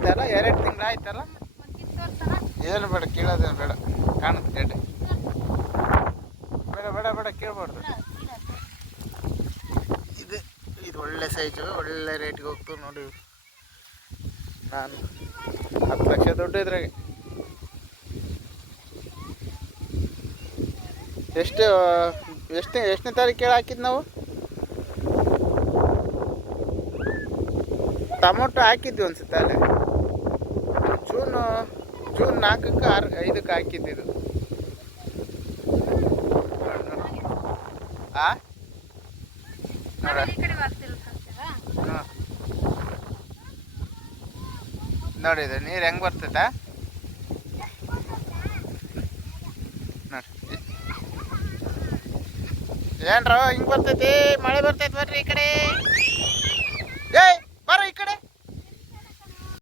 ಆಯ್ತಲ್ಲ, 2 ತಿಂಗಳು ಆಯ್ತಲ್ಲ. ಏನು ಬೇಡ, ಕೇಳೋದೇನು ಬೇಡ, ಕಾಣುತ್ತೆ ಗಡ್ಡೆ. ಬೇಡ ಬೇಡ ಬೇಡ, ಕೇಳ್ಬಾರ್ದು. ಇದು ಒಳ್ಳೆ ಸೈಜು, ಒಳ್ಳೆ ರೇಟ್ಗೆ ಹೋಗ್ತು ನೋಡಿ. ನಾನು 10 ಲಕ್ಷ ದುಡ್ಡು ಇದ್ರಾಗೆ. ಎಷ್ಟನೇ ತಾರೀಕು ಕೇಳಿ ಹಾಕಿದ್ದು ನಾವು? ಟೊಮೊಟೊ ಹಾಕಿದ್ವಿ ಅನ್ಸುತ್ತೆ ಅಲ್ಲೇ. ಜೂನ್ 4ಕ್ಕೆ 5ಕ್ಕೆ ಹಾಕಿದ್ದಿದ್ದು. ನೋಡಿದ್ರೆ ನೀರು ಹೆಂಗೆ ಬರ್ತೈತ ನೋಡಿ. ಏನ್ರ ಹಿಂಗೆ ಬರ್ತೈತಿ, ಮಳೆ ಬರ್ತೈತಿ ಬರ್ರಿ ಈ ಕಡೆ.